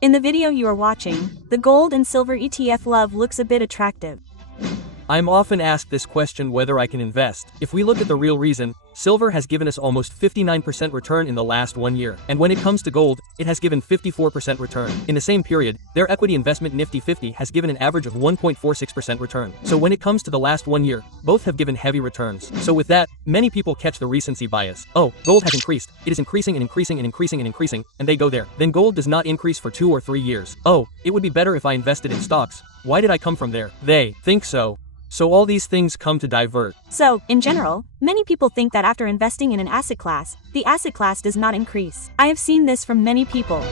In the video you are watching, the gold and silver ETF LOVE looks a bit attractive. I'm often asked this question whether I can invest. If we look at the real reason, silver has given us almost 59% return in the last 1 year. And when it comes to gold, it has given 54% return. In the same period, their equity investment Nifty 50 has given an average of 1.46% return. So when it comes to the last 1 year, both have given heavy returns. So with that, many people catch the recency bias. Oh, gold has increased. It is increasing and increasing and increasing and increasing, and they go there. Then gold does not increase for 2 or 3 years. Oh, it would be better if I invested in stocks. Why did I come from there? They think so. So all these things come to divert. So, in general, many people think that after investing in an asset class, the asset class does not increase. I have seen this from many people.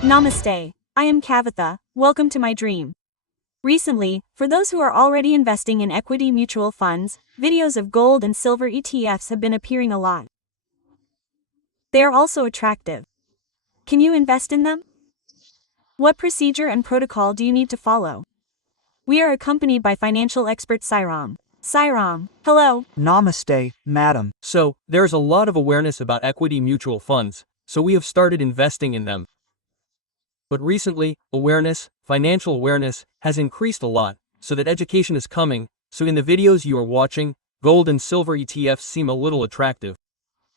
Namaste. I am Kavitha. Welcome to my dream. Recently, for those who are already investing in equity mutual funds, videos of gold and silver ETFs have been appearing a lot. They are also attractive. Can you invest in them? What procedure and protocol do you need to follow? We are accompanied by financial expert Sairam. Sairam, hello. Namaste, madam. So, there's a lot of awareness about equity mutual funds, so we have started investing in them. But recently, financial awareness, has increased a lot, so that education is coming, so in the videos you are watching, gold and silver ETFs seem a little attractive.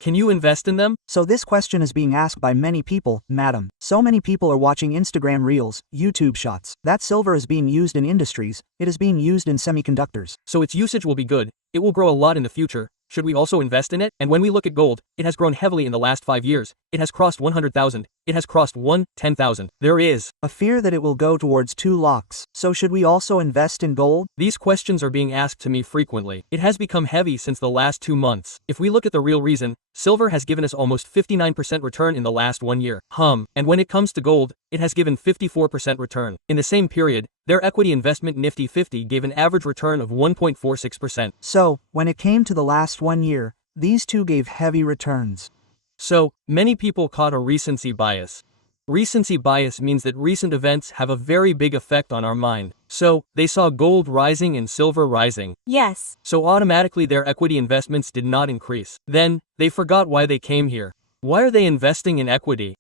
Can you invest in them? So this question is being asked by many people, madam. So many people are watching Instagram Reels, YouTube Shots. That silver is being used in industries, it is being used in semiconductors. So its usage will be good, it will grow a lot in the future. Should we also invest in it? And when we look at gold, it has grown heavily in the last 5 years. It has crossed 100,000. It has crossed 10,000. There is a fear that it will go towards 2 lakhs. So should we also invest in gold? These questions are being asked to me frequently. It has become heavy since the last 2 months. If we look at the real reason, silver has given us almost 59% return in the last 1 year. And when it comes to gold, it has given 54% return. In the same period, their equity investment Nifty 50 gave an average return of 1.46%. So, when it came to the last 1 year, these two gave heavy returns. So, many people caught a recency bias. Recency bias means that recent events have a very big effect on our mind. So, they saw gold rising and silver rising. Yes. So automatically their equity investments did not increase. Then, they forgot why they came here. Why are they investing in equity?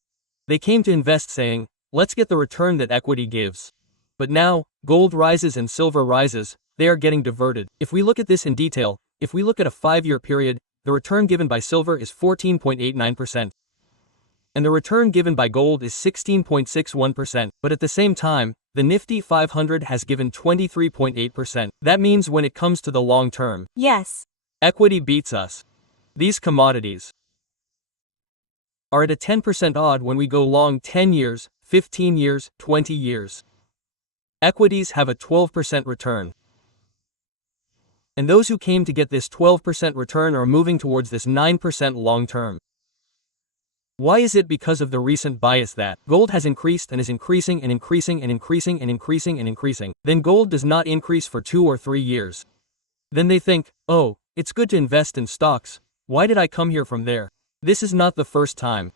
They came to invest saying, let's get the return that equity gives. But now, gold rises and silver rises, they are getting diverted. If we look at this in detail, if we look at a 5-year period, the return given by silver is 14.89%. And the return given by gold is 16.61%. But at the same time, the Nifty 500 has given 23.8%. That means when it comes to the long term, yes, equity beats us. These commodities are at a 10% odd when we go long 10 years, 15 years, 20 years. Equities have a 12% return. And those who came to get this 12% return are moving towards this 9% long term. Why is it? Because of the recent bias that gold has increased and is increasing and increasing and increasing and increasing and increasing. Then gold does not increase for 2 or 3 years. Then they think, oh, it's good to invest in stocks. Why did I come here from there? This is not the first time.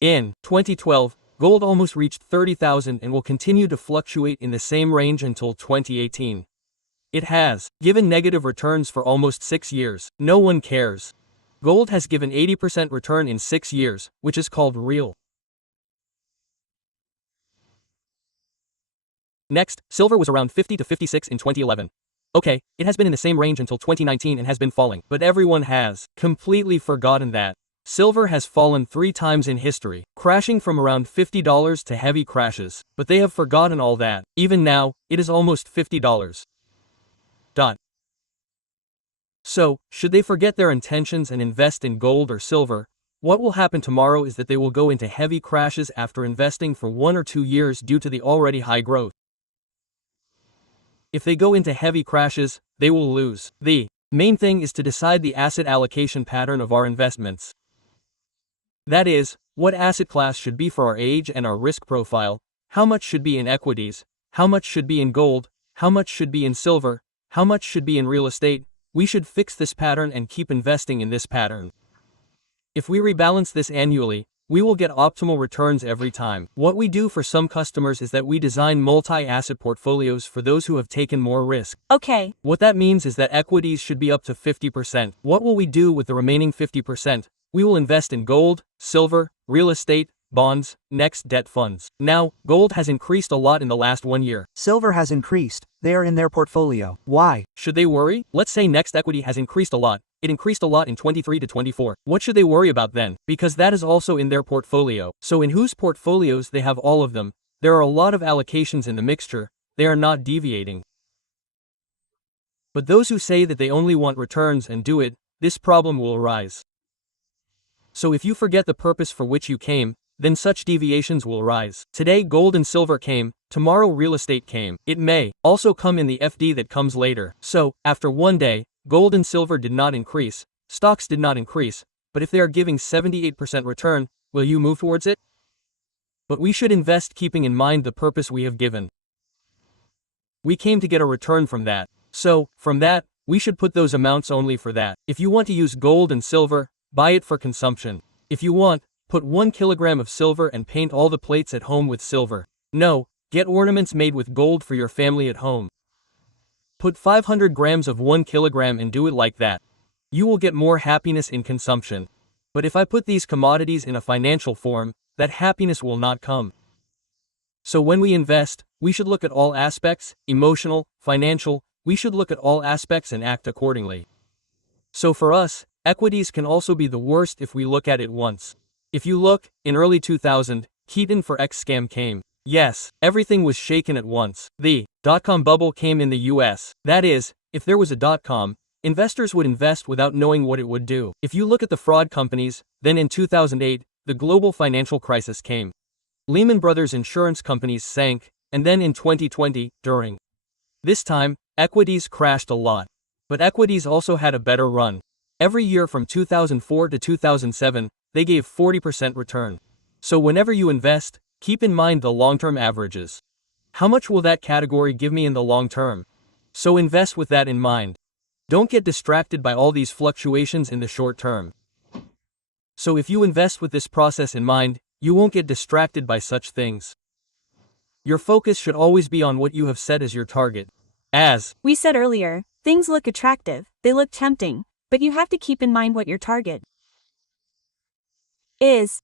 In 2012, gold almost reached 30,000 and will continue to fluctuate in the same range until 2018. It has given negative returns for almost 6 years. No one cares. Gold has given 80% return in 6 years, which is called real. Next, silver was around 50 to 56 in 2011. Okay, it has been in the same range until 2019 and has been falling, but everyone has completely forgotten that. Silver has fallen 3 times in history, crashing from around $50 to heavy crashes, but they have forgotten all that. Even now, it is almost $50. So, should they forget their intentions and invest in gold or silver? What will happen tomorrow is that they will go into heavy crashes after investing for 1 or 2 years due to the already high growth. If they go into heavy crashes, they will lose. The main thing is to decide the asset allocation pattern of our investments. That is, what asset class should be for our age and our risk profile, how much should be in equities, how much should be in gold, how much should be in silver, how much should be in real estate. We should fix this pattern and keep investing in this pattern. If we rebalance this annually, we will get optimal returns every time. What we do for some customers is that we design multi-asset portfolios for those who have taken more risk. Okay. What that means is that equities should be up to 50%. What will we do with the remaining 50%? We will invest in gold, silver, real estate, bonds, next debt funds. Now, gold has increased a lot in the last 1 year. Silver has increased, they are in their portfolio. Why? Should they worry? Let's say next equity has increased a lot. It increased a lot in 23 to 24. What should they worry about then? Because that is also in their portfolio. So in whose portfolios they have all of them, there are a lot of allocations in the mixture, they are not deviating. But those who say that they only want returns and do it, this problem will arise. So if you forget the purpose for which you came, then such deviations will rise. Today gold and silver came, tomorrow real estate came. It may also come in the FD that comes later. So, after 1 day, gold and silver did not increase, stocks did not increase, but if they are giving 78% return, will you move towards it? But we should invest keeping in mind the purpose we have given. We came to get a return from that. So, from that, we should put those amounts only for that. If you want to use gold and silver, buy it for consumption. If you want, put 1 kilogram of silver and paint all the plates at home with silver. No, get ornaments made with gold for your family at home. Put 500 grams of 1 kilogram and do it like that. You will get more happiness in consumption. But if I put these commodities in a financial form, that happiness will not come. So when we invest, we should look at all aspects, emotional, financial, we should look at all aspects and act accordingly. So for us, equities can also be the worst if we look at it once. If you look, in early 2000, Keaton for X scam came. Yes, everything was shaken at once. The dot-com bubble came in the US. That is, if there was a dot-com, investors would invest without knowing what it would do. If you look at the fraud companies, then in 2008, the global financial crisis came. Lehman Brothers insurance companies sank, and then in 2020, during this time, equities crashed a lot. But equities also had a better run. Every year from 2004 to 2007, they gave 40% return. So whenever you invest, keep in mind the long-term averages. How much will that category give me in the long term? So invest with that in mind. Don't get distracted by all these fluctuations in the short term. So if you invest with this process in mind, you won't get distracted by such things. Your focus should always be on what you have set as your target. As we said earlier, things look attractive, they look tempting, but you have to keep in mind what your target is.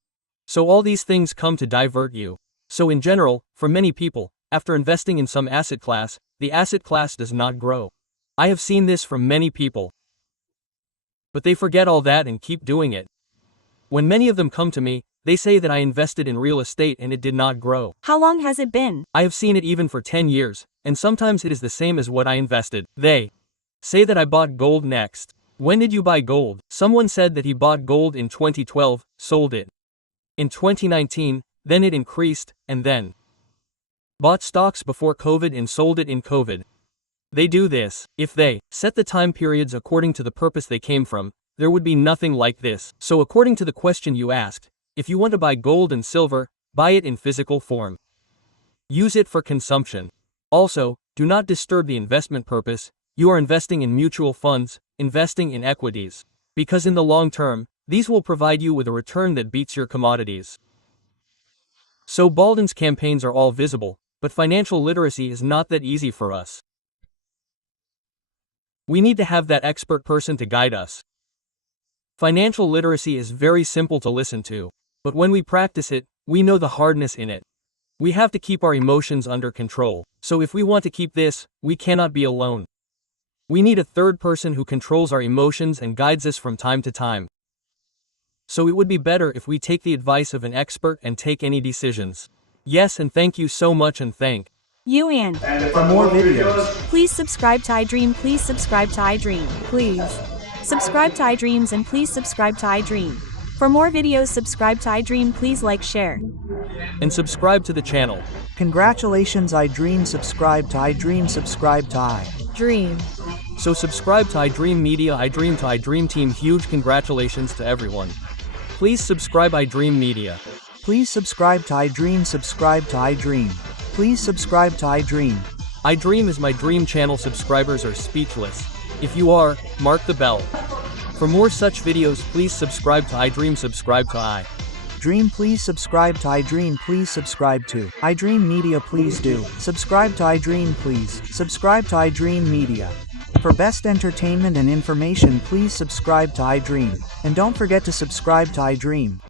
So all these things come to divert you. So in general, for many people, after investing in some asset class, the asset class does not grow. I have seen this from many people. But they forget all that and keep doing it. When many of them come to me, they say that I invested in real estate and it did not grow. How long has it been? I have seen it even for 10 years, and sometimes it is the same as what I invested. They say that I bought gold next. When did you buy gold? Someone said that he bought gold in 2012, sold it in 2019, then it increased, and then bought stocks before COVID and sold it in COVID. They do this. If they set the time periods according to the purpose they came from, there would be nothing like this. So according to the question you asked, if you want to buy gold and silver, buy it in physical form. Use it for consumption. Also, do not disturb the investment purpose. You are investing in mutual funds, investing in equities. Because in the long term, these will provide you with a return that beats your commodities. So Baldan's campaigns are all visible, but financial literacy is not that easy for us. We need to have that expert person to guide us. Financial literacy is very simple to listen to, but when we practice it, we know the hardness in it. We have to keep our emotions under control, so if we want to keep this, we cannot be alone. We need a third person who controls our emotions and guides us from time to time. So it would be better if we take the advice of an expert and take any decisions. Yes, and thank you so much, and thank you. And for more videos, please subscribe to iDream. Please subscribe to iDream. Please subscribe to iDreams and please subscribe to iDream. For more videos, subscribe to iDream. Please like, share, and subscribe to the channel. Congratulations, iDream. Subscribe to iDream. Subscribe to iDream. So subscribe to iDream Media, iDream to iDream Team. Huge congratulations to everyone. Please subscribe iDream Media. Please subscribe to iDream. Subscribe to iDream. Please subscribe to iDream. iDream is my dream channel. Subscribers are speechless. If you are, mark the bell. For more such videos, please subscribe to iDream. Subscribe to iDream. Please subscribe to iDream. Please subscribe to iDream Media. Please do subscribe to iDream. Please subscribe to iDream Media. For best entertainment and information, please subscribe to iDream. And don't forget to subscribe to iDream.